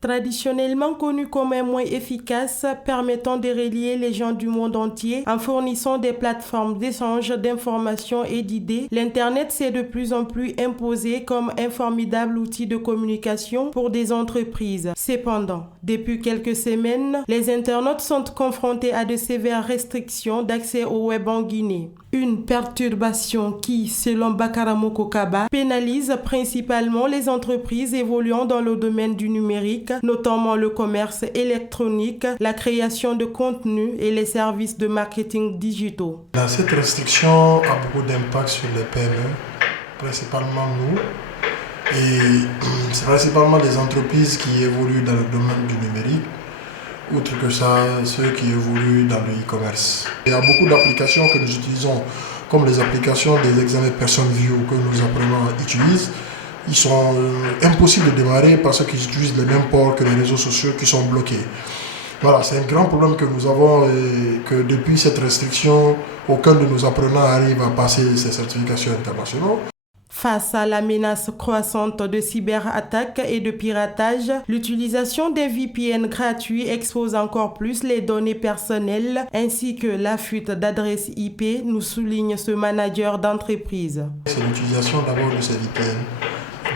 Traditionnellement connu comme un moyen efficace permettant de relier les gens du monde entier en fournissant des plateformes d'échange d'informations et d'idées, l'Internet s'est de plus en plus imposé comme un formidable outil de communication pour des entreprises. Cependant, depuis quelques semaines, les internautes sont confrontés à de sévères restrictions d'accès au web en Guinée. Une perturbation qui, selon Bakaramo Kokaba, pénalise principalement les entreprises évoluant dans le domaine du numérique, notamment le commerce électronique, la création de contenu et les services de marketing digitaux. Cette restriction a beaucoup d'impact sur les PME, principalement nous, et c'est principalement les entreprises qui évoluent dans le domaine du numérique. Outre que ça, ceux qui évoluent dans le e-commerce. Il y a beaucoup d'applications que nous utilisons, comme les applications des examens personnes view que nos apprenants utilisent. Ils sont impossibles de démarrer parce qu'ils utilisent les mêmes ports que les réseaux sociaux qui sont bloqués. Voilà, c'est un grand problème que nous avons et que depuis cette restriction, aucun de nos apprenants arrive à passer ces certifications internationales. Face à la menace croissante de cyberattaques et de piratage, l'utilisation des VPN gratuits expose encore plus les données personnelles ainsi que la fuite d'adresses IP, nous souligne ce manager d'entreprise. C'est l'utilisation d'abord de ces VPN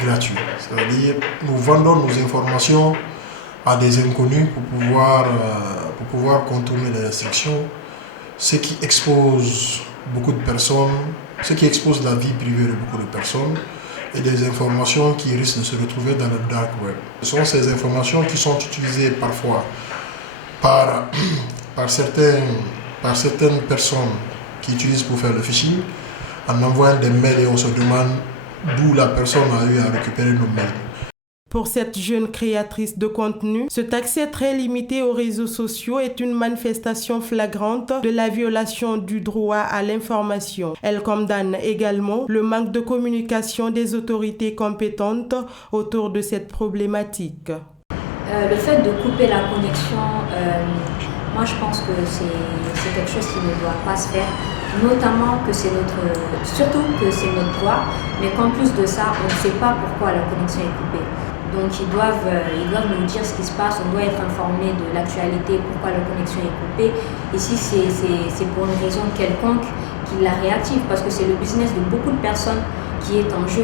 gratuits, c'est-à-dire nous vendons nos informations à des inconnus pour pouvoir contourner les restrictions, ce qui expose beaucoup de personnes, ce qui expose la vie privée de beaucoup de personnes et des informations qui risquent de se retrouver dans le dark web. Ce sont ces informations qui sont utilisées parfois par certaines personnes qui utilisent pour faire le phishing. En envoyant des mails et on se demande d'où la personne a eu à récupérer nos mails. Pour cette jeune créatrice de contenu, cet accès très limité aux réseaux sociaux est une manifestation flagrante de la violation du droit à l'information. Elle condamne également le manque de communication des autorités compétentes autour de cette problématique. Le fait de couper la connexion, moi je pense que c'est quelque chose qui ne doit pas se faire, notamment surtout que c'est notre droit, mais qu'en plus de ça, on ne sait pas pourquoi la connexion est coupée. Donc ils doivent nous dire ce qui se passe, on doit être informé de l'actualité, pourquoi la connexion est coupée. Et si c'est pour une raison quelconque, qu'ils la réactivent, parce que c'est le business de beaucoup de personnes qui est en jeu.